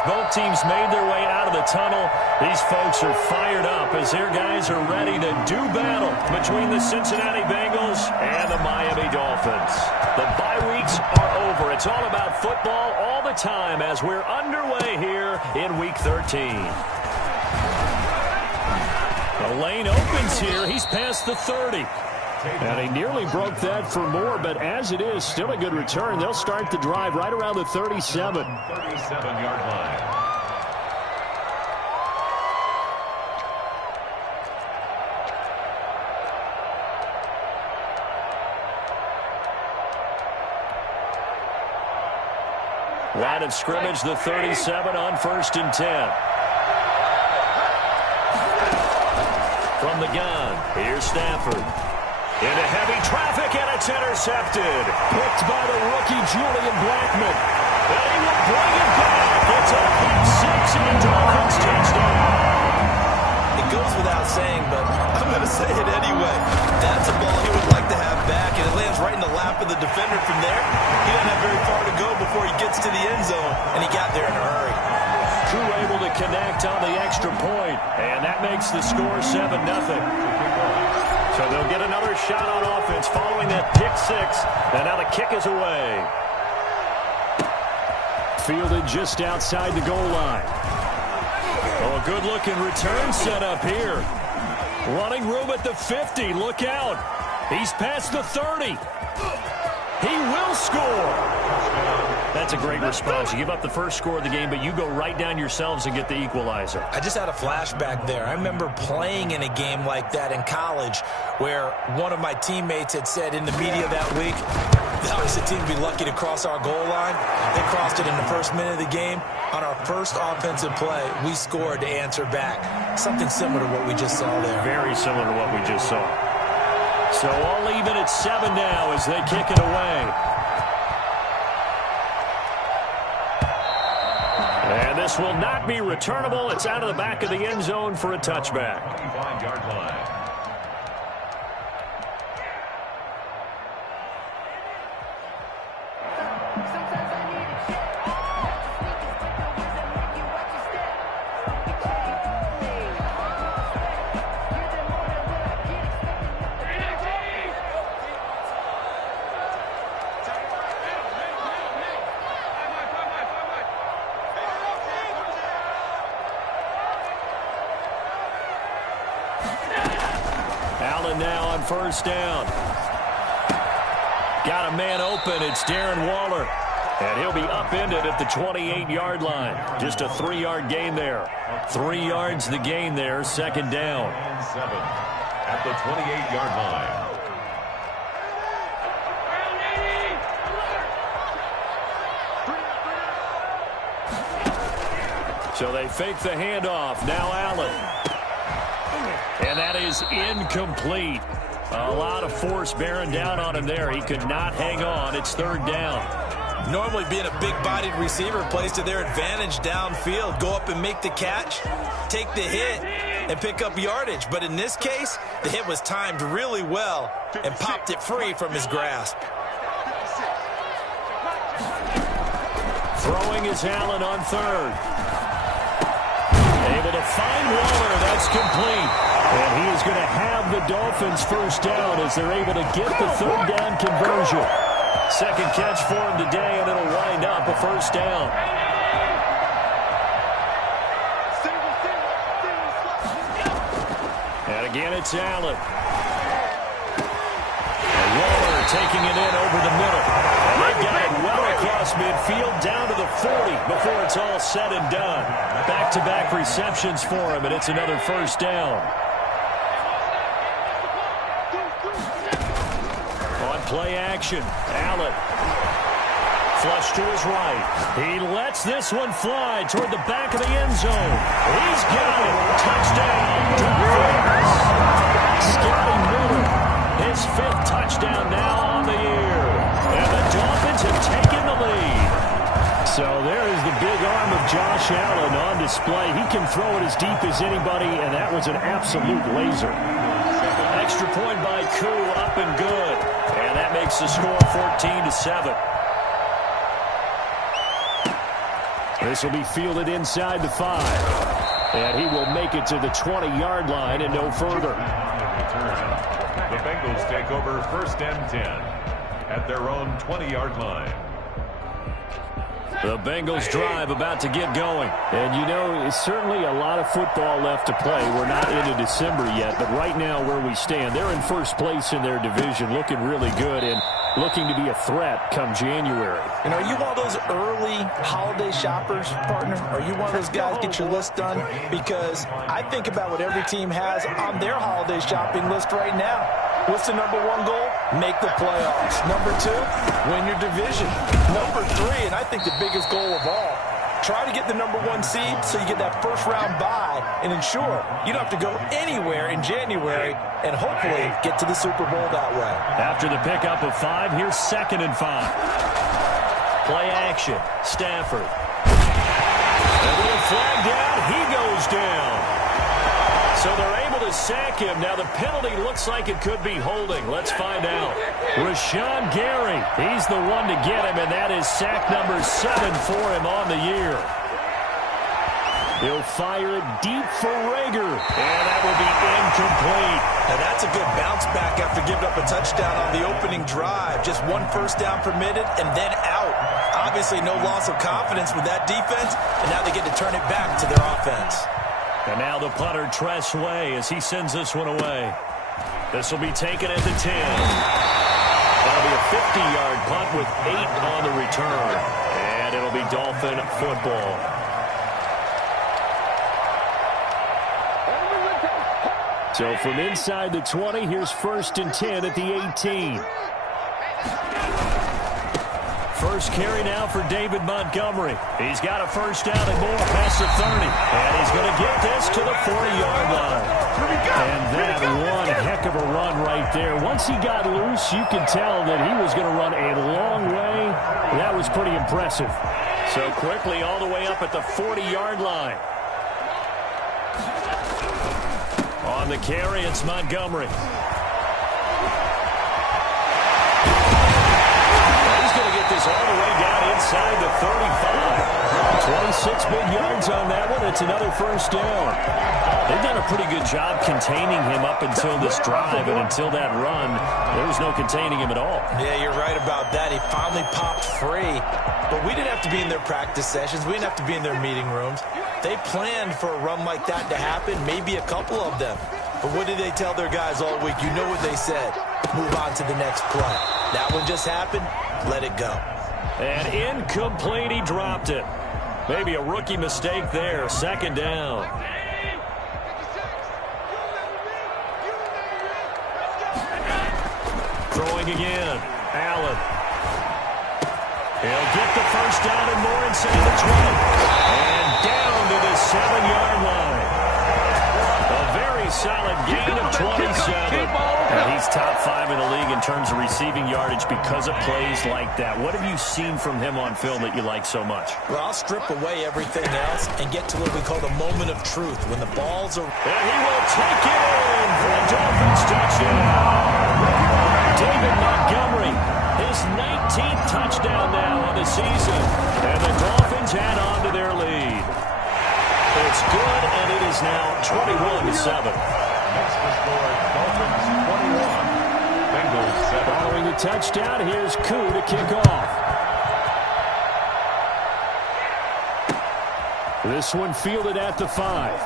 as both teams made their way out of the tunnel, these folks are fired up as their guys are ready to do battle between the Cincinnati Bengals and the Miami Dolphins. The bye weeks are over. It's all about football all the time as we're underway here in Week 13. The lane opens here. He's past the 30. And he nearly broke that for more, but as it is, still a good return. They'll start the drive right around the 37. 37-yard line. Line of scrimmage, the 37 on 1st and 10. From the gun, here's Stafford. Into heavy traffic, and it's intercepted. Picked by the rookie, Julian Blackmon. And he will bring it back. It's a pick six and a Dolphins touchdown. It goes without saying, but I'm going to say it anyway. That's a ball he would like to have back, and it lands right in the lap of the defender from there. He doesn't have very far to go before he gets to the end zone, and he got there in a hurry. Crew able to connect on the extra point, and that makes the score 7-0. So they'll get another shot on offense following that pick six, and now the kick is away. Fielded just outside the goal line. Oh, a good-looking return set up here. Running room at the 50. Look out. He's past the 30. He will score. That's a great response. You give up the first score of the game, but you go right down yourselves and get the equalizer. I just had a flashback there. I remember playing in a game like that in college where one of my teammates had said in the media that week, that was the team to be lucky to cross our goal line. They crossed it in the first minute of the game. On our first offensive play, we scored to answer back. Something similar to what we just saw there. Very similar to what we just saw. So all even at 7 now as they kick it away. And this will not be returnable. It's out of the back of the end zone for a touchback. 25-yard line. Now on first down. Got a man open. It's Darren Waller. And he'll be upended at the 28-yard line. Just a 3-yard gain there. 3 yards the gain there. Second down. And 7 at the 28-yard line. So they fake the handoff. Now Allen. And that is incomplete. A lot of force bearing down on him there. He could not hang on. It's third down. Normally being a big-bodied receiver plays to their advantage downfield. Go up and make the catch, take the hit, and pick up yardage. But in this case, the hit was timed really well and popped it free from his grasp. Throwing is Allen on third. Able to find Waller. That's complete. And he is going to have the Dolphins first down as they're able to get the third down conversion. Second catch for him today, and it'll wind up a first down. And again, it's Allen. And Waller taking it in over the middle. And they've got it well across midfield down to the 40 before it's all said and done. Back-to-back receptions for him, and it's another first down. Play action. Allen. Flush to his right. He lets this one fly toward the back of the end zone. He's got it. Touchdown, Dolphins. Scotty Miller. His 5th touchdown now on the year. And the Dolphins have taken the lead. So there is the big arm of Josh Allen on display. He can throw it as deep as anybody, and that was an absolute laser. Extra point by Koo, up and good. And that makes the score 14-7. This will be fielded inside the 5. And he will make it to the 20-yard line and no further. The Bengals take over 1st and 10 at their own 20-yard line. The Bengals drive about to get going. And, you know, it's certainly a lot of football left to play. We're not into December yet, but right now where we stand, they're in first place in their division, looking really good and looking to be a threat come January. And are you one of those early holiday shoppers, partner? Are you one of those guys get your list done? Because I think about what every team has on their holiday shopping list right now. What's the number 1 goal? Make the playoffs. Number 2, win your division. Number 3, and I think the biggest goal of all, try to get the number 1 seed so you get that first-round bye and ensure you don't have to go anywhere in January and hopefully get to the Super Bowl that way. After the pickup of 5, here's 2nd and 5. Play action. Stafford. And with a flag down, he goes down. So they're able to sack him. Now the penalty looks like it could be holding. Let's find out. Rashawn Gary, he's the one to get him, and that is sack number 7 for him on the year. He'll fire it deep for Rager, and that will be incomplete. Now that's a good bounce back after giving up a touchdown on the opening drive. Just 1 first down permitted and then out. Obviously no loss of confidence with that defense, and now they get to turn it back to their offense. And now the punter, Tress Way, as he sends this one away. This will be taken at the 10. That'll be a 50-yard punt with 8 on the return. And it'll be Dolphin football. So from inside the 20, here's 1st and 10 at the 18. First carry now for David Montgomery. He's got a first down and more past the 30. And he's going to get this to the 40-yard line. And that one heck of a run right there. Once he got loose, you can tell that he was going to run a long way. That was pretty impressive. So quickly all the way up at the 40-yard line. On the carry, it's Montgomery. All the way down inside the 35. 26 big yards on that one. It's another first down. They've done a pretty good job containing him up until this drive, and until that run, there was no containing him at all. Yeah, you're right about that. He finally popped free. But we didn't have to be in their practice sessions. We didn't have to be in their meeting rooms. They planned for a run like that to happen, maybe a couple of them. But what did they tell their guys all week? You know what they said. Move on to the next play. That one just happened. Let it go. And incomplete, he dropped it. Maybe a rookie mistake there. 2nd down. Throwing again. Allen. He'll get the first down and more inside the 20. And down to the 7-yard line. A very solid gain of 27. And he's top 5 in the league in terms of receiving yardage because of plays like that. What have you seen from him on film that you like so much? Well, I'll strip away everything else and get to what we call the moment of truth. When the balls are... And he will take it in for a Dolphins touchdown. David Montgomery, his 19th touchdown now on the season. And the Dolphins add on to their lead. It's good, and it is now 21-7. Next to score, Dolphins 21. Bengals 7. Following the touchdown, here's Koo to kick off. This one fielded at the 5.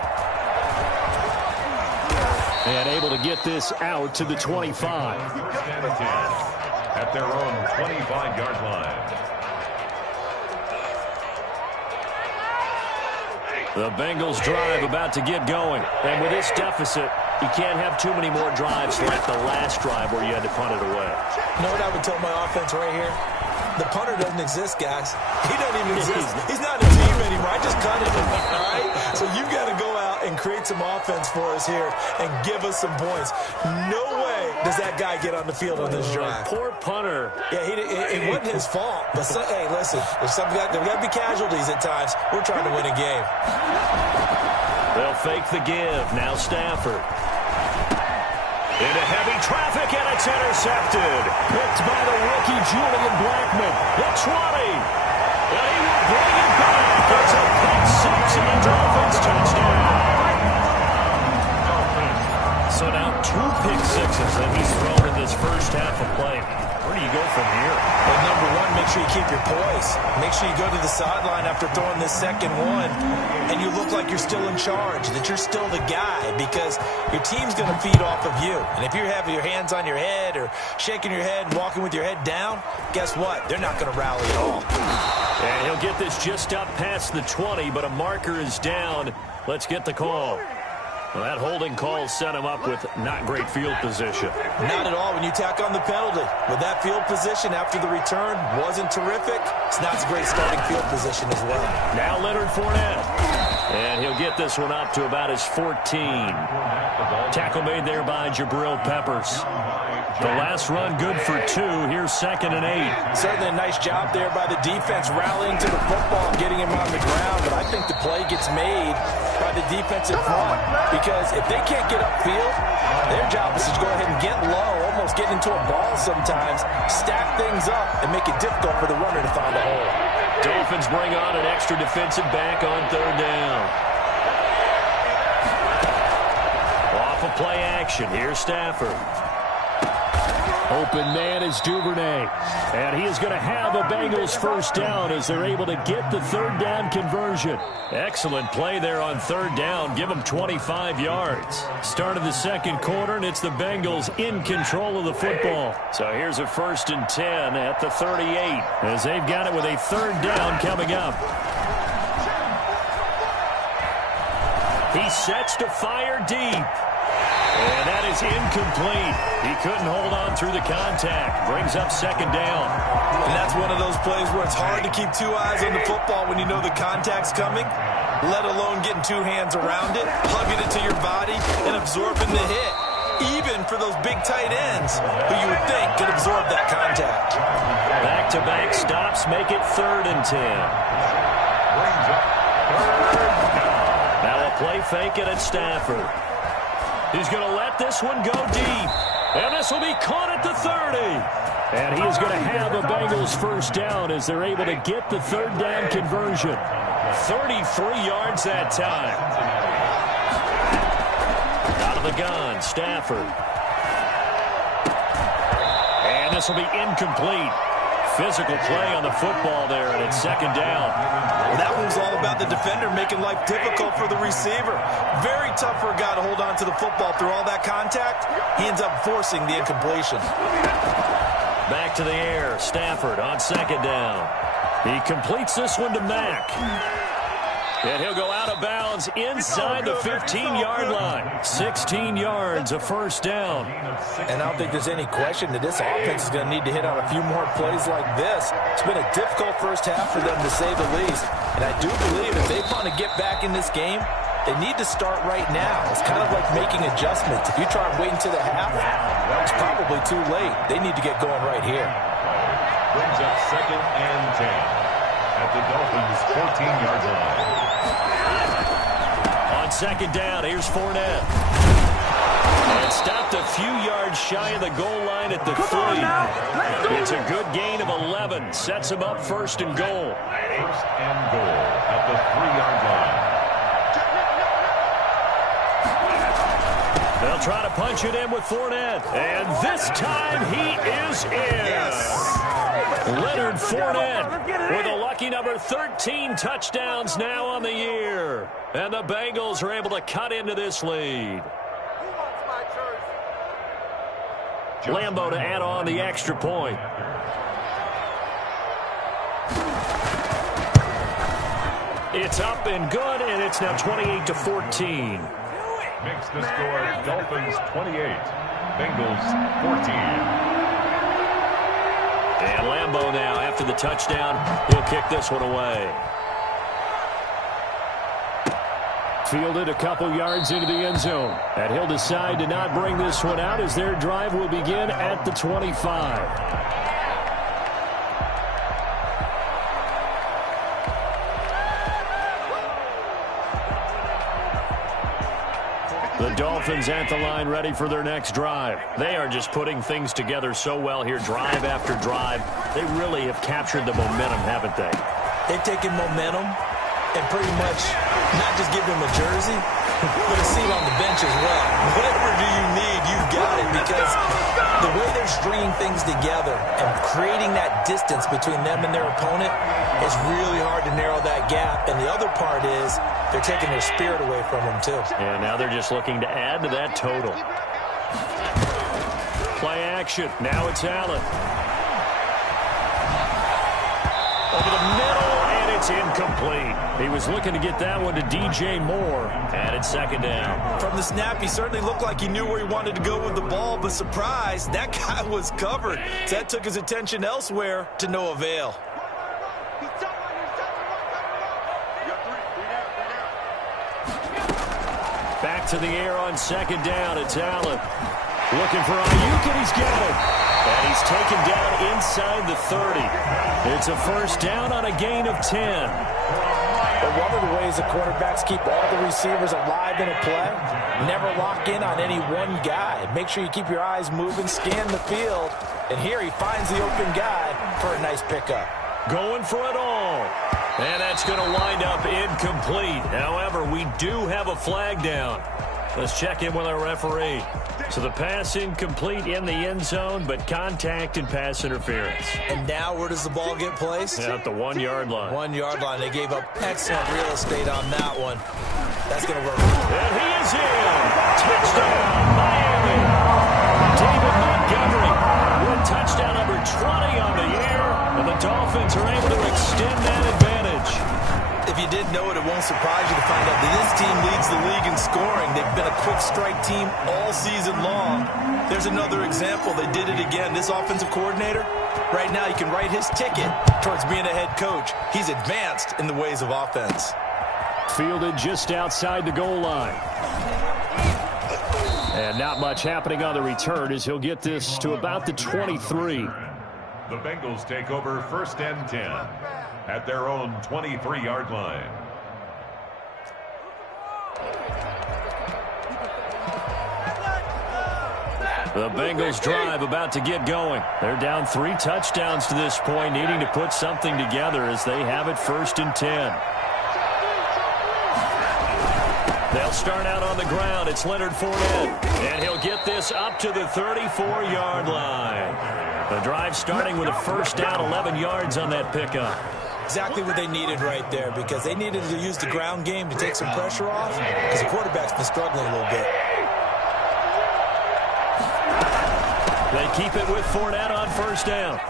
And able to get this out to the 25. First and 10 at their own 25-yard line. The Bengals drive about to get going. And with this deficit, you can't have too many more drives like the last drive where you had to punt it away. You know what I would tell my offense right here? The punter doesn't exist, guys. He doesn't even exist. He's not a team anymore. I just cut him, all right? So you've got to go out and create some offense for us here and give us some points. No way does that guy get on the field on this drive. Poor punter. Yeah, it wasn't his fault. But, hey, listen, there's got to be casualties at times. We're trying to win a game. They'll fake the give. Now Stafford. Into heavy traffic, and it's intercepted. Picked by the rookie, Julian Blackmon. The 20. And he will bring it back. It's a pick six and the Dolphins touchdown. So now 2 pick sixes that he's thrown in this first half of play. Where do you go from here? Well, number one, make sure you keep your poise. Make sure you go to the sideline after throwing this second one, and you look like you're still in charge, that you're still the guy, because your team's going to feed off of you. And if you're having your hands on your head or shaking your head and walking with your head down, guess what? They're not going to rally at all. And he'll get this just up past the 20, but a marker is down. Let's get the call. Well, that holding call set him up with not great field position. Not at all when you tack on the penalty. With that field position after the return wasn't terrific, it's not a great starting field position as well. Now Leonard Fournette. And he'll get this one up to about his 14. Tackle made there by Jabril Peppers. The last run good for 2. Here's 2nd and 8. Certainly a nice job there by the defense rallying to the football and getting him on the ground. But I think the play gets made by the defensive front, because if they can't get upfield, their job is to go ahead and get low, almost get into a ball sometimes, stack things up, and make it difficult for the runner to find a hole. Dolphins bring on an extra defensive back on 3rd down. Off of play action. Here's Stafford. Open man is Duvernay. And he is going to have a Bengals first down as they're able to get the 3rd down conversion. Excellent play there on 3rd down. Give them 25 yards. Start of the second quarter, and it's the Bengals in control of the football. So here's a 1st and 10 at the 38 as they've got it with a 3rd down coming up. He sets to fire deep. And that is incomplete. He couldn't hold on through the contact. Brings up 2nd down. And that's one of those plays where it's hard to keep 2 eyes on the football when you know the contact's coming, let alone getting 2 hands around it, hugging it to your body, and absorbing the hit. Even for those big tight ends who you would think could absorb that contact. Back-to-back stops make it 3rd and 10. Now a play fake it at Stafford. He's going to let this one go deep. And this will be caught at the 30. And he is going to have a Bengals first down as they're able to get the 3rd down conversion. 33 yards that time. Out of the gun, Stafford. And this will be incomplete. Physical play on the football there, and it's 2nd down. Well, that one's all about the defender making life difficult for the receiver. Very tough for a guy to hold on to the football through all that contact. He ends up forcing the incompletion. Back to the air. Stafford on 2nd down. He completes this one to Mack. And he'll go out of bounds inside the 15-yard line. 16 yards, a first down. And I don't think there's any question that this offense is going to need to hit on a few more plays like this. It's been a difficult first half for them, to say the least. And I do believe if they want to get back in this game, they need to start right now. It's kind of like making adjustments. If you try and wait until the half, it's probably too late. They need to get going right here. Brings up 2nd and 10 at the Dolphins' 14-yard line. On 2nd down, here's Fournette. And stopped a few yards shy of the goal line at the 3. It's a good gain of 11. Sets him up 1st and goal. 1st and goal at the 3-yard line. They'll try to punch it in with Fournette. And this time he is in. Yes. Leonard Fournette with a lucky number 13 touchdowns now on the year. And the Bengals are able to cut into this lead. Lambeau to add on the extra point. It's up and good, and it's now 28-14. Makes the score Dolphins 28, Bengals 14. And Lambeau now, after the touchdown, he'll kick this one away. Fielded a couple yards into the end zone. And he'll decide to not bring this one out as their drive will begin at the 25. The Dolphins at the line ready for their next drive. They are just putting things together so well here, drive after drive. They really have captured the momentum, haven't they? They've taken momentum, and pretty much not just give him a jersey, but a seat on the bench as well. Whatever do you need, you've got it, because the way they're stringing things together and creating that distance between them and their opponent is really hard to narrow that gap. And the other part is they're taking their spirit away from them, too. And now they're just looking to add to that total. Play action. Now it's Allen. Over the middle, and it's incomplete. He was looking to get that one to DJ Moore, and it's second down. From the snap, he certainly looked like he knew where he wanted to go with the ball, but surprise, that guy was covered. So that took his attention elsewhere to no avail. Back to the air on second down. It's Allen. Looking for Ayuk, and he's got it. And he's taken down inside the 30. It's a first down on a gain of 10. But one of the ways the quarterbacks keep all the receivers alive in a play, never lock in on any one guy. Make sure you keep your eyes moving, scan the field. And here he finds the open guy for a nice pickup. Going for it all. And that's going to wind up incomplete. However, we do have a flag down. Let's check in with our referee. So the pass incomplete in the end zone, but contact and pass interference. And now where does the ball get placed? At the 1 yard line. 1 yard line. They gave up excellent real estate on that one. That's going to work. And he is in. Touchdown, Miami. David Montgomery with touchdown number 20 on the year. And the Dolphins are able to extend that advantage. If you didn't know it, it won't surprise you to find out that this team leads the league in scoring. They've been a quick strike team all season long. There's another example. They did it again. This offensive coordinator, right now you can write his ticket towards being a head coach. He's advanced in the ways of offense. Fielded just outside the goal line. And not much happening on the return as he'll get this to about the 23. The Bengals take over first and 10 at their own 23-yard line. The Bengals drive about to get going. They're down 3 touchdowns to this point, needing to put something together as they have it first and 10. They'll start out on the ground. It's Leonard Fournette, and he'll get this up to the 34-yard line. The drive starting with a first down, 11 yards on that pickup. Exactly what they needed right there, because they needed to use the ground game to take some pressure off, because the quarterback's been struggling a little bit. They keep it with Fournette on first down.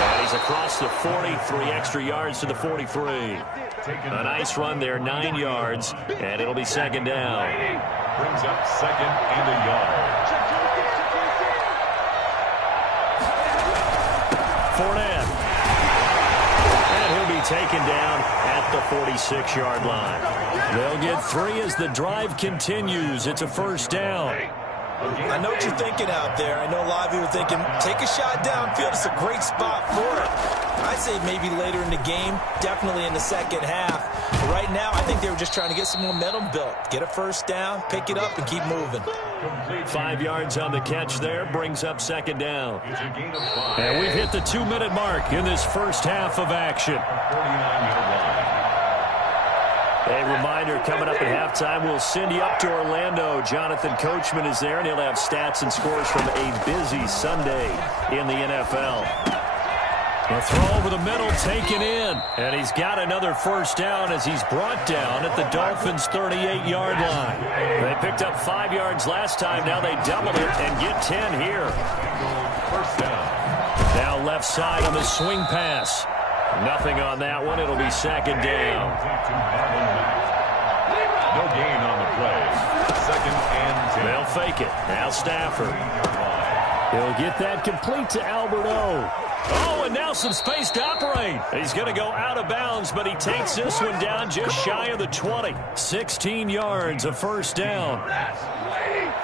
And he's across the 40, 3 extra yards to the 43. A nice run there, 9 yards, and it'll be second down. Brings up second and a yard. Fournette. And he'll be taken down at the 46-yard line. They'll get 3 as the drive continues. It's a first down. I know what you're thinking out there. I know a lot of you are thinking, take a shot downfield. It's a great spot for it. I'd say maybe later in the game, definitely in the second half. But right now, I think they were just trying to get some momentum built. Get a first down, pick it up, and keep moving. 5 yards on the catch there, brings up second down. And we've hit the 2-minute mark in this first half of action. 49-yard line. A reminder, coming up at halftime, we'll send you up to Orlando. Jonathan Coachman is there, and he'll have stats and scores from a busy Sunday in the NFL. A throw over the middle, taken in. And he's got another first down as he's brought down at the Dolphins' 38-yard line. They picked up 5 yards last time. Now they double it and get 10 here. First down. Now left side on the swing pass. Nothing on that one. It'll be second down. No gain on the play. Second and 10. They'll fake it. Now Stafford. He'll get that complete to Albert O. Oh, and now some space to operate. He's going to go out of bounds, but he takes this one down just shy of the 20. 16 yards, a first down.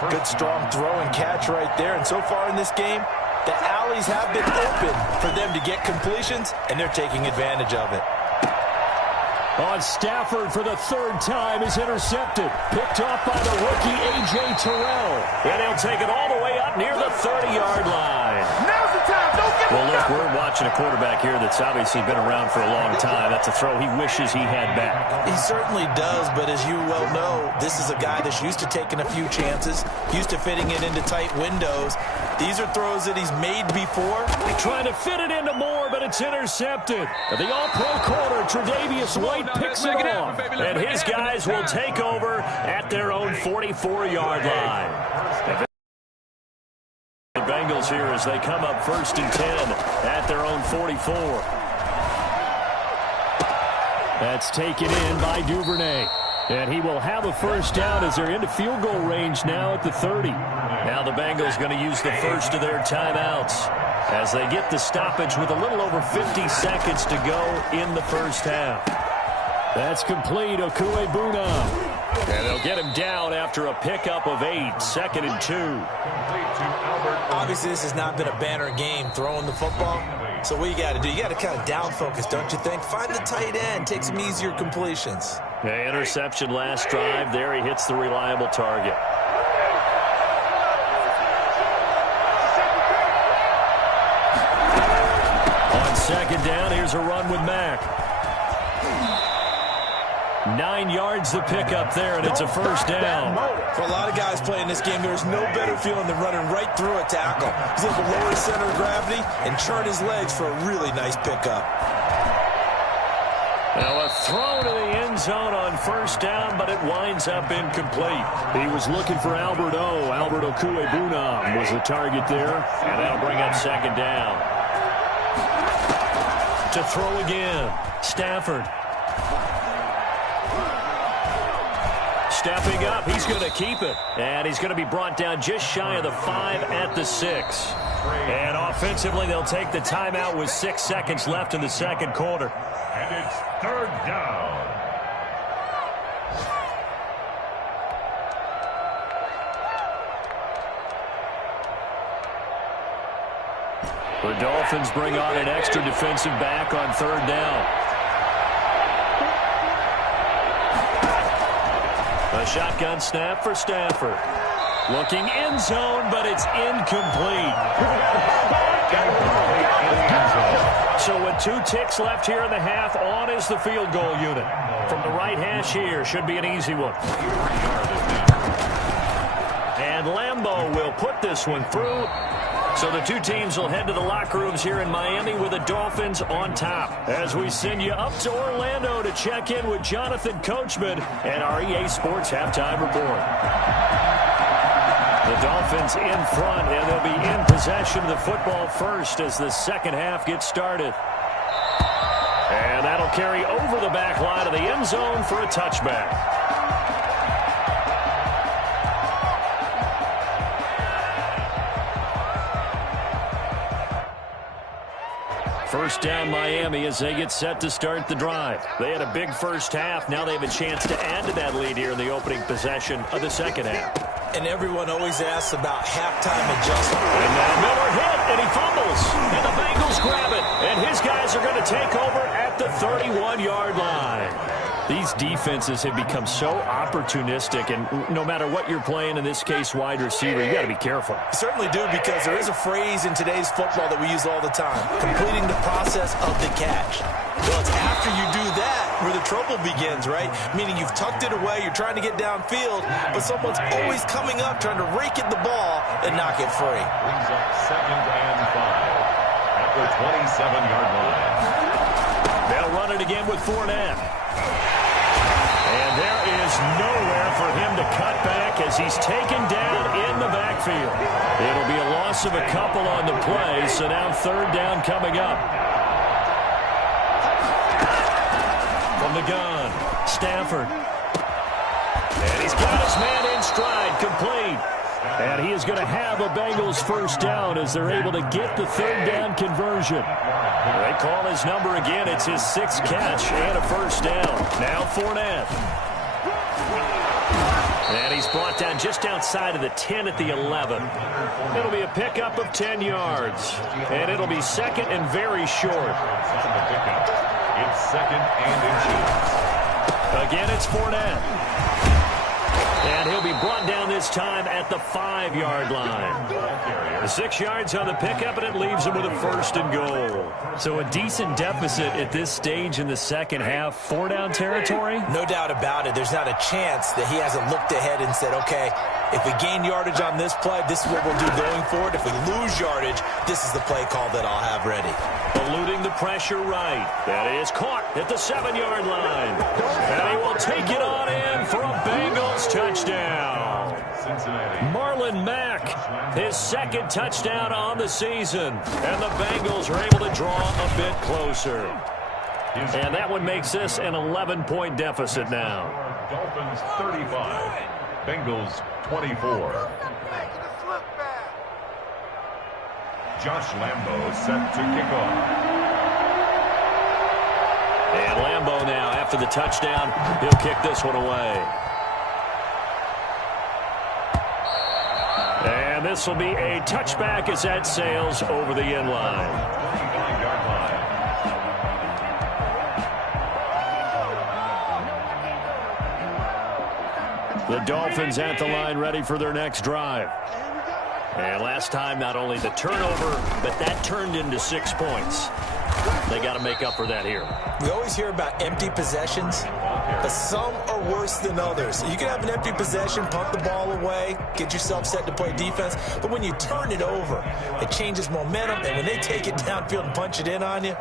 Good strong throw and catch right there. And so far in this game, the alleys have been open for them to get completions, and they're taking advantage of it. On Stafford for the 3rd time is intercepted. Picked off by the rookie A.J. Terrell. And he'll take it all the way up near the 30-yard line. Now's the time. Don't get Well, look, we're watching a quarterback here that's obviously been around for a long time. That's a throw he wishes he had back. He certainly does, but as you well know, this is a guy that's used to taking a few chances, used to fitting it into tight windows. These are throws that he's made before. Trying to fit it into Moore, but it's intercepted. The all-pro corner, Tre'Davious White, picks it off. And his guys will take over at their own 44-yard line. The Bengals here as they come up 1st and 10 at their own 44. That's taken in by Duvernay. And he will have a first down as they're into field goal range now at the 30. Now the Bengals going to use the first of their timeouts as they get the stoppage with a little over 50 seconds to go in the first half. That's complete. Okuebuna. And they'll get him down after a pickup of 8. 2nd and 2. Obviously, this has not been a banner game throwing the football. So what you got to do, you got to kind of down focus, don't you think? Find the tight end. Take some easier completions. Yeah, interception last drive. There he hits the reliable target. On 2nd down, here's a run with Mack. 9 yards the pickup there, and it's a first down. For a lot of guys playing this game, there's no better feeling than running right through a tackle. He's able to lower his center of gravity and churn his legs for a really nice pickup. Now a throw to the end zone on first down, but it winds up incomplete. He was looking for Albert Okuebuna was the target there, and that'll bring up 2nd down. To throw again, Stafford. Stepping up, he's going to keep it. And he's going to be brought down just shy of the 5 at the 6. And offensively, they'll take the timeout with 6 seconds left in the second quarter. And it's 3rd down. The Dolphins bring on an extra defensive back on 3rd down. A shotgun snap for Stafford. Looking end zone, but it's incomplete. So with 2 ticks left here in the half, on is the field goal unit. From the right hash here, should be an easy one. And Lambeau will put this one through. So the 2 teams will head to the locker rooms here in Miami with the Dolphins on top. As we send you up to Orlando to check in with Jonathan Coachman and our EA Sports Halftime Report. The Dolphins in front, and they'll be in possession of the football first as the second half gets started. And that'll carry over the back line of the end zone for a touchback. First down Miami as they get set to start the drive. They had a big first half. Now they have a chance to add to that lead here in the opening possession of the second half. And everyone always asks about halftime adjustment. And now Miller hit, and he fumbles. And the Bengals grab it. And his guys are going to take over at the 31-yard line. These defenses have become so opportunistic, and no matter what you're playing, in this case wide receiver, you got to be careful. You certainly do, because there is a phrase in today's football that we use all the time: completing the process of the catch. Well, it's after you do that where the trouble begins, right? Meaning you've tucked it away, you're trying to get downfield, but someone's always coming up trying to rake at the ball and knock it free. Brings up 2nd and 5 at the 27-yard line. They'll run it again with Fournette. And there is nowhere for him to cut back as he's taken down in the backfield. It'll be a loss of a couple on the play, so now 3rd down coming up. From the gun, Stafford. And he's got his man in stride, complete. And he is going to have a Bengals first down as they're able to get the 3rd down conversion. They call his number again. It's his 6th catch and a first down. Now Fournette. And he's brought down just outside of the 10 at the 11. It'll be a pickup of 10 yards. And it'll be 2nd and very short. It's 2nd and inches. Again, it's Fournette. And he'll be brought down this time at the 5-yard line. 6 yards on the pickup, and it leaves him with a 1st and goal. So a decent deficit at this stage in the second half. 4-down territory? No doubt about it. There's not a chance that he hasn't looked ahead and said, okay, if we gain yardage on this play, this is what we'll do going forward. If we lose yardage, this is the play call that I'll have ready. Eluding the pressure right. That is caught at the 7-yard line. And he will take it on in for a Bengals touchdown. Marlon Mack, his 2nd touchdown on the season. And the Bengals are able to draw a bit closer. And that one makes this an 11-point deficit now. Dolphins 35, Bengals 24. Josh Lambo set to kick off. And Lambo now, after the touchdown, he'll kick this one away. And this will be a touchback as that sails over the end line. 39-yard line. The Dolphins at the line ready for their next drive. And last time, not only the turnover, but that turned into 6 points. They got to make up for that here. We always hear about empty possessions, but some are worse than others. You can have an empty possession, punt the ball away, get yourself set to play defense, but when you turn it over, it changes momentum, and when they take it downfield and punch it in on you,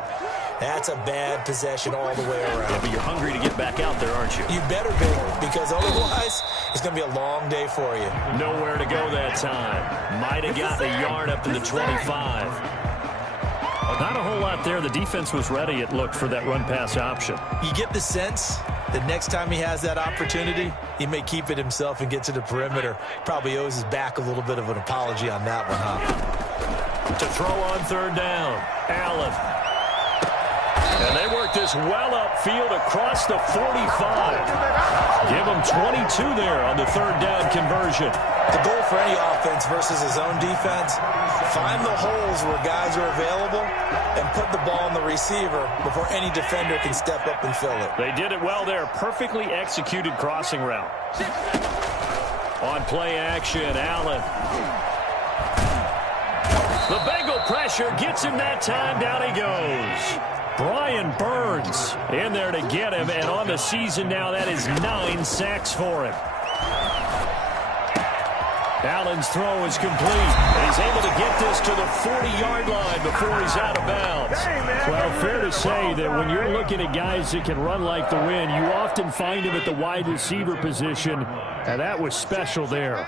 that's a bad possession all the way around. Yeah, but you're hungry to get back out there, aren't you? You better be, because otherwise, it's going to be a long day for you. Nowhere to go that time. Might have got the yard up to the 25. Not a whole lot there. The defense was ready, it looked, for that run-pass option. You get the sense that next time he has that opportunity, he may keep it himself and get to the perimeter. Probably owes his back a little bit of an apology on that one, huh? To throw on 3rd down, Allen. And they work this well upfield across the 45. Give him 22 there on the 3rd down conversion. The goal for any offense versus his own defense, find the holes where guys are available and put the ball on the receiver before any defender can step up and fill it. They did it well there. Perfectly executed crossing route. On play action, Allen. The Bengal pressure gets him that time. Down he goes. Brian Burns in there to get him, and on the season now, that is 9 sacks for him. Allen's throw is complete, and he's able to get this to the 40-yard line before he's out of bounds. Well, fair to say that when you're looking at guys that can run like the wind, you often find him at the wide receiver position, and that was special there.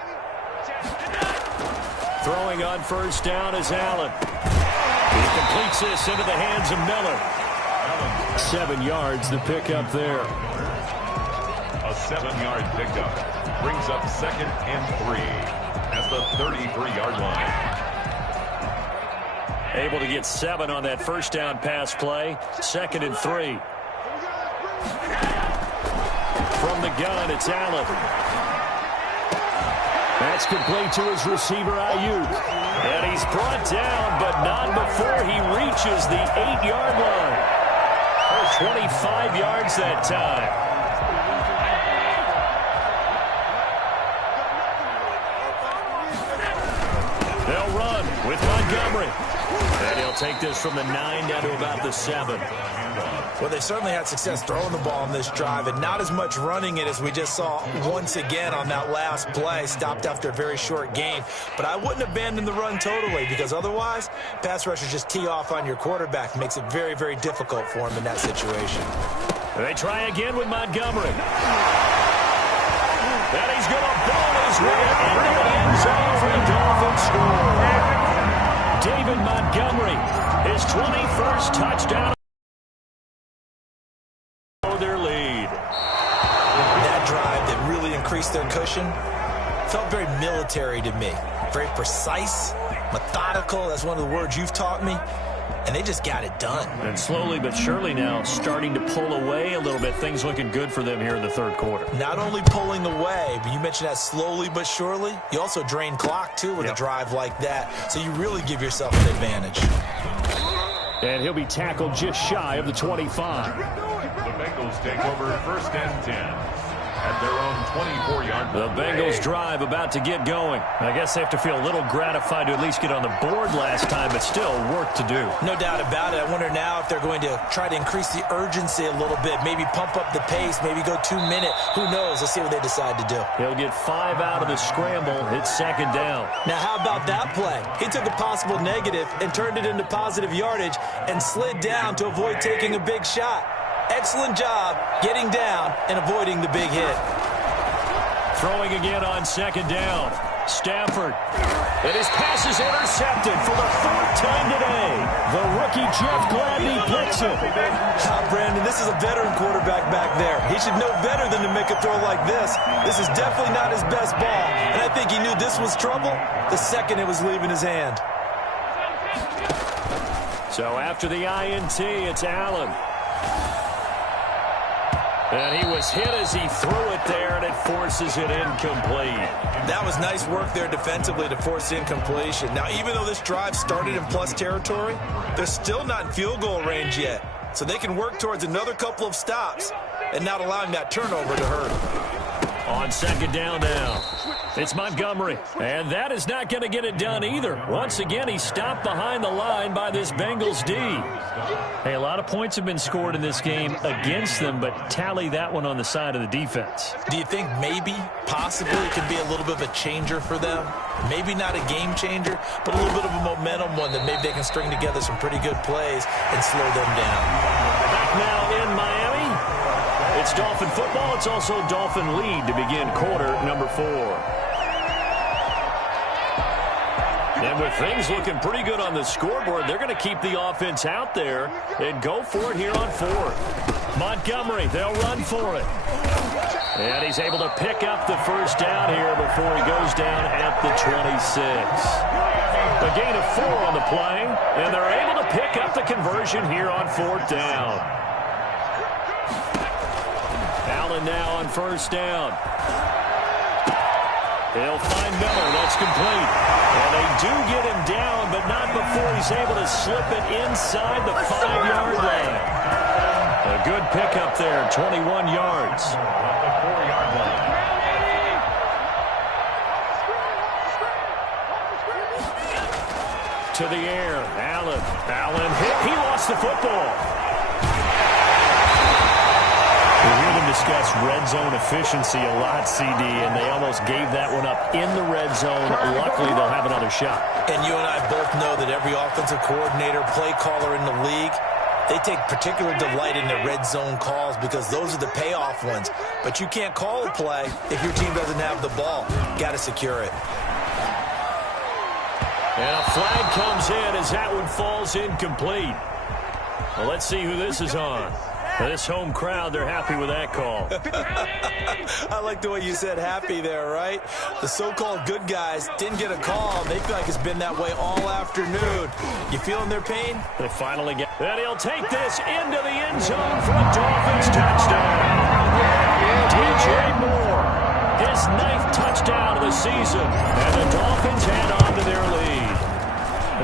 Throwing on 1st down is Allen. He completes this into the hands of Miller. 7 yards the pickup there. A 7-yard pickup brings up 2nd and 3 at the 33-yard line. Able to get 7 on that 1st down pass play. 2nd and 3. From the gun, it's Allen. That's complete to his receiver, Ayuk. And he's brought down, but not before he reaches the 8-yard line. 25 yards that time. They'll run with Montgomery. And he'll take this from the 9 down to about the 7. Well, they certainly had success throwing the ball on this drive, and not as much running it as we just saw once again on that last play. Stopped after a very short gain. But I wouldn't abandon the run totally, because otherwise, pass rushers just tee off on your quarterback. Makes it very, very difficult for him in that situation. They try again with Montgomery. And he's going to ball his way into the end zone for the Dolphins score. David Montgomery, his 21st touchdown. Their lead. That drive that really increased their cushion felt very military to me. Very precise, methodical. That's one of the words you've taught me. And they just got it done. And slowly but surely now starting to pull away a little bit. Things looking good for them here in the 3rd quarter. Not only pulling away, but you mentioned that slowly but surely. You also drain clock, too, with a drive like that. So you really give yourself an advantage. And he'll be tackled just shy of the 25. The Bengals take over 1st and 10. at their own 24-yard line. The Bengals drive about to get going. I guess they have to feel a little gratified to at least get on the board last time, but still work to do. No doubt about it. I wonder now if they're going to try to increase the urgency a little bit, maybe pump up the pace, maybe go 2 minute. Who knows? Let's see what they decide to do. He'll get 5 out of the scramble. It's second down. Now, how about that play? He took a possible negative and turned it into positive yardage and slid down to avoid taking a big shot. Excellent job getting down and avoiding the big hit. Throwing again on second down. Stafford. And his pass is intercepted for the 4th time today. The rookie Jeff Gladney picks it. Brandon, this is a veteran quarterback back there. He should know better than to make a throw like this. This is definitely not his best ball. And I think he knew this was trouble the second it was leaving his hand. So after the INT, it's Allen. And he was hit as he threw it there, and it forces it incomplete. That was nice work there defensively to force incompletion. Now, even though this drive started in plus territory, they're still not in field goal range yet. So they can work towards another couple of stops and not allowing that turnover to hurt. On second down now, it's Montgomery. And that is not going to get it done either. Once again, he's stopped behind the line by this Bengals D. Hey, a lot of points have been scored in this game against them, but tally that one on the side of the defense. Do you think maybe, possibly, it could be a little bit of a changer for them? Maybe not a game changer, but a little bit of a momentum one that maybe they can string together some pretty good plays and slow them down. Back now in Miami. It's Dolphin football. It's also Dolphin lead to begin quarter number 4. And with things looking pretty good on the scoreboard, they're going to keep the offense out there and go for it here on 4th. Montgomery, they'll run for it. And he's able to pick up the first down here before he goes down at the 26. A gain of 4 on the play, and they're able to pick up the conversion here on 4th down. Allen now on first down. He'll find Miller. That's complete. And they do get him down, but not before he's able to slip it inside the 5-yard line. A good pickup there, 21 yards. The 4-yard line. To the air, Allen. Allen hit. He lost the football. We hear them discuss red zone efficiency a lot, CD, and they almost gave that one up in the red zone. Luckily, they'll have another shot. And you and I both know that every offensive coordinator, play caller in the league, they take particular delight in their red zone calls because those are the payoff ones. But you can't call a play if your team doesn't have the ball. Got to secure it. And a flag comes in as that one falls incomplete. Well, let's see who this is on. This home crowd, they're happy with that call. I like the way you said happy there, right? The so-called good guys didn't get a call. They feel like it's been that way all afternoon. You feeling their pain? They finally get... And he'll take this into the end zone for a Dolphins touchdown. DJ Moore, his 9th touchdown of the season. And the Dolphins head on to their lead.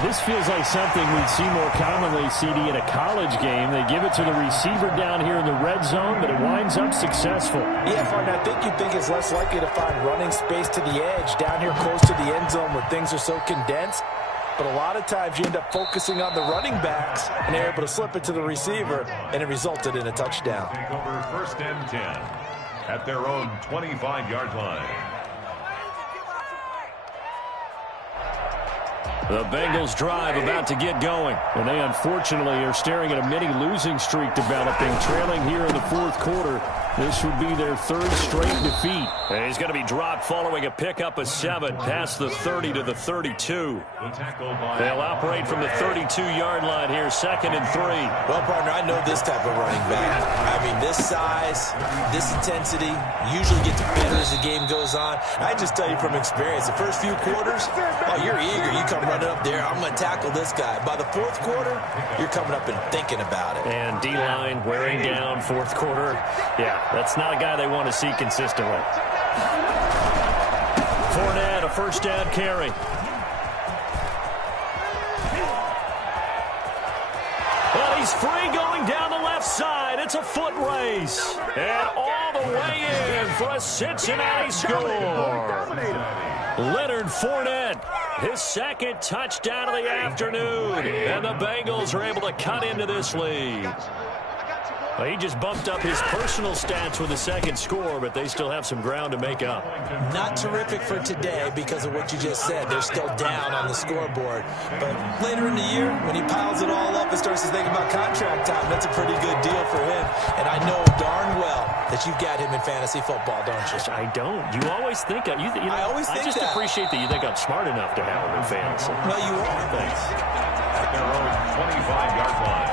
This feels like something we'd see more commonly, CD, in a college game. They give it to the receiver down here in the red zone, but it winds up successful. Yeah, Farn, I think you'd think it's less likely to find running space to the edge down here close to the end zone where things are so condensed. But a lot of times you end up focusing on the running backs, and they're able to slip it to the receiver, and it resulted in a touchdown. Take over 1st and 10 at their own 25-yard line. The Bengals drive about to get going. And they unfortunately are staring at a mini losing streak developing, trailing here in the 4th quarter. This would be their 3rd straight defeat. And he's going to be dropped following a pickup of 7 past the 30 to the 32. They'll operate from the 32-yard line here, 2nd and 3. Well, partner, I know this type of running back. I mean, this size, this intensity usually gets better as the game goes on. I just tell you from experience, the first few quarters, oh, you're eager. You come running up there, I'm going to tackle this guy. By the 4th quarter, you're coming up and thinking about it. And D-line wearing down 4th quarter. Yeah, that's not a guy they want to see consistently. Fournette, a first down carry. Well, he's free going down the left side. It's a foot race. And all the way in for a Cincinnati score. Leonard Fournette, his second touchdown of the afternoon. And the Bengals are able to cut into this lead. Well, he just bumped up his personal stats with the second score, but they still have some ground to make up. Not terrific for today because of what you just said. They're still down on the scoreboard. But later in the year, when he piles it all up and starts to think about contract time, that's a pretty good deal for him. And I know darn well that you've got him in fantasy football, don't you? I don't. You always think I always think I just appreciate that you think I'm smart enough to have him in fantasy. Well, you are. Thanks. At their own 25-yard line.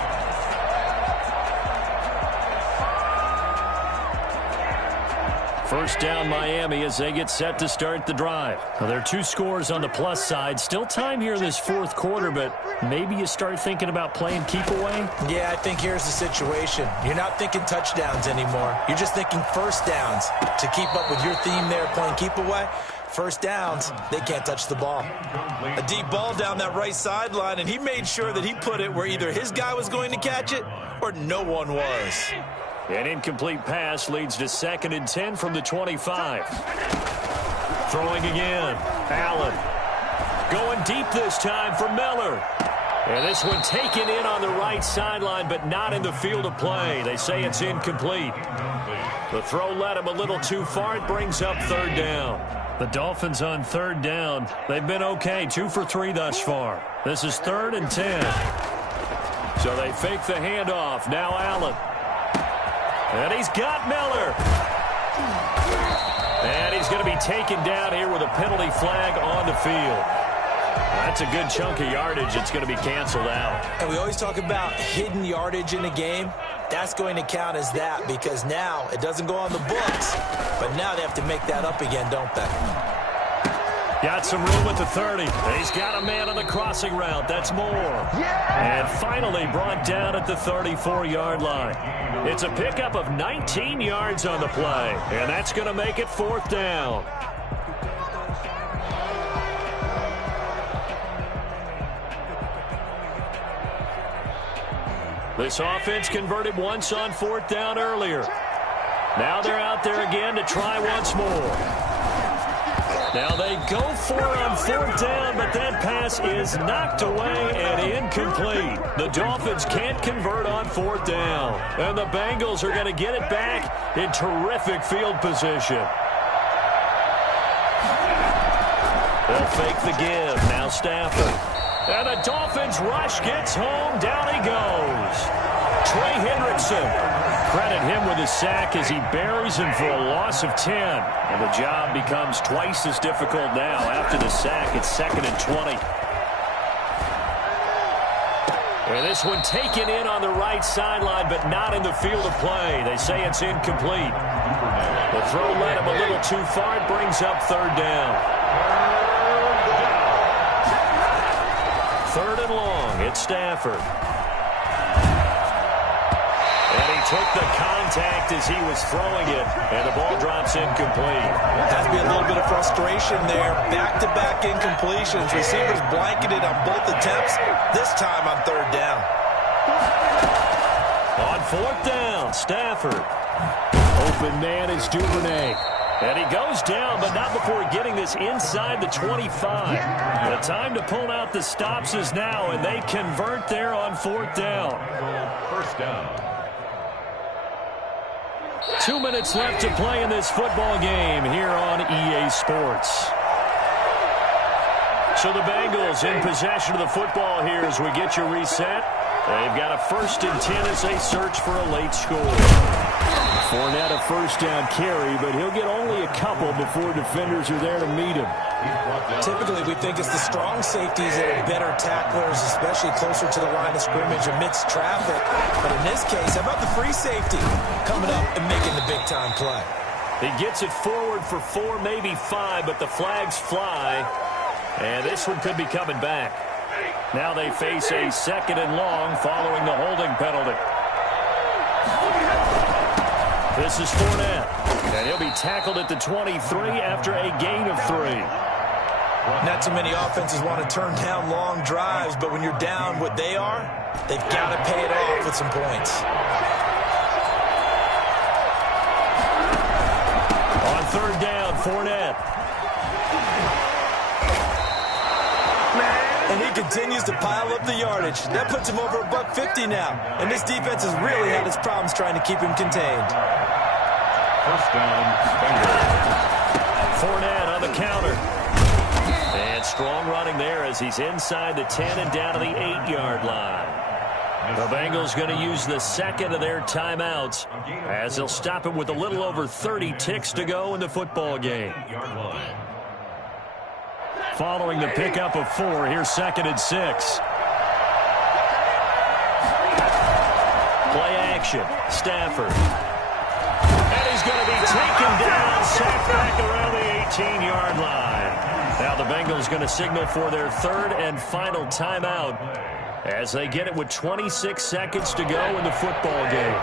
First down Miami as they get set to start the drive. Now, there are 2 scores on the plus side. Still time here in this fourth quarter, but maybe you start thinking about playing keep away? Yeah, I think here's the situation. You're not thinking touchdowns anymore. You're just thinking first downs. To keep up with your theme there, playing keep away, first downs, they can't touch the ball. A deep ball down that right sideline, and he made sure that he put it where either his guy was going to catch it or no one was. An incomplete pass leads to 2nd and 10 from the 25. Throwing again. Allen. Going deep this time for Miller. And this one taken in on the right sideline, but not in the field of play. They say it's incomplete. The throw led him a little too far. It brings up 3rd down. The Dolphins on 3rd down. They've been okay, 2 for 3 thus far. This is 3rd and 10. So they fake the handoff. Now Allen. And he's got Miller. And he's going to be taken down here with a penalty flag on the field. That's a good chunk of yardage. It's going to be canceled out. And we always talk about hidden yardage in a game. That's going to count as that because now it doesn't go on the books. But now they have to make that up again, don't they? Got some room at the 30. He's got a man on the crossing route. That's Moore. And finally brought down at the 34-yard line. It's a pickup of 19 yards on the play. And that's going to make it 4th down. This offense converted once on 4th down earlier. Now they're out there again to try once more. Now they go for it on 4th down, but that pass is knocked away and incomplete. The Dolphins can't convert on 4th down. And the Bengals are going to get it back in terrific field position. They'll fake the give. Now Stafford. And the Dolphins rush gets home. Down he goes. Trey Hendrickson. Credit him with his sack as he buries him for a loss of 10. And the job becomes twice as difficult now. After the sack, it's 2nd and 20. And this one taken in on the right sideline, but not in the field of play. They say it's incomplete. The throw led him a little too far. It brings up 3rd down. 3rd and long. It's Stafford. And he took the contact as he was throwing it, and the ball drops incomplete. Has to be a little bit of frustration there. Back-to-back incompletions. Receivers blanketed on both attempts, this time on 3rd down. On 4th down, Stafford. Open man is Duvernay. And he goes down, but not before getting this inside the 25. The time to pull out the stops is now, and they convert there on 4th down. 1st down. 2 minutes left to play in this football game here on EA Sports. So the Bengals in possession of the football here as we get you reset. They've got a 1st and 10 as they search for a late score. Fournette a 1st down carry, but he'll get only a couple before defenders are there to meet him. Typically, we think it's the strong safeties that are better tacklers, especially closer to the line of scrimmage amidst traffic. But in this case, how about the free safety coming up and making the big-time play? He gets it forward for 4, maybe 5, but the flags fly. And this one could be coming back. Now they face a 2nd and long following the holding penalty. This is Fournette. And he'll be tackled at the 23 after a gain of 3. Not too many offenses want to turn down long drives, but when you're down what they are, they've got to pay it off with some points. third down, Fournette. And he continues to pile up the yardage. That puts him over $150 now. And this defense has really had its problems trying to keep him contained. First down, Bengals. Fournette on the counter. And strong running there as he's inside the 10 and down to the 8-yard line. The Bengals going to use the second of their timeouts as they'll stop it with a little over 30 ticks to go in the football game. Following the pickup of 4, here's 2nd and 6. Play action. Stafford. And he's going to be taken down, sacked back around the 18-yard line. Now the Bengals going to signal for their third and final timeout as they get it with 26 seconds to go in the football game.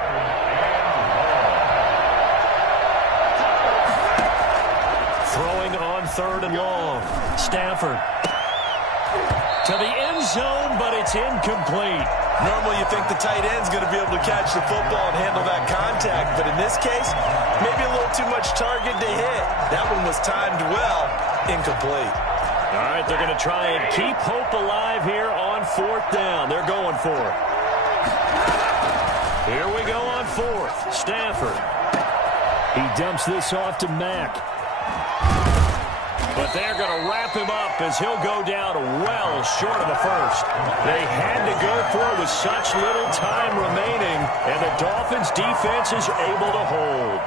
Throwing on 3rd and long. Stafford to the end zone, but it's incomplete. Normally you think the tight end's going to be able to catch the football and handle that contact, but in this case, maybe a little too much target to hit. That one was timed well, incomplete. All right, they're going to try and keep hope alive here on 4th down. They're going for it. Here we go on 4th. Stafford. He dumps this off to Mack. But they're going to wrap him up as he'll go down well short of a first. They had to go for it with such little time remaining, and the Dolphins' defense is able to hold.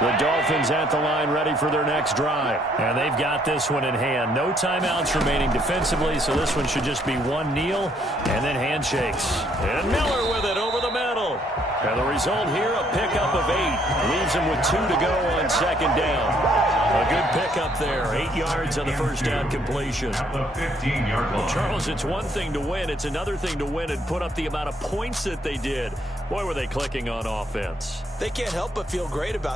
The Dolphins at the line ready for their next drive. And they've got this one in hand. No timeouts remaining defensively, so this one should just be one kneel and then handshakes. And Miller with it over the middle. And the result here, a pickup of 8. Leaves him with 2 to go on 2nd down. A good pickup there. 8 yards on the first down completion. At the 15-yard line. Well, Charles, it's one thing to win. It's another thing to win and put up the amount of points that they did. Boy, were they clicking on offense. They can't help but feel great about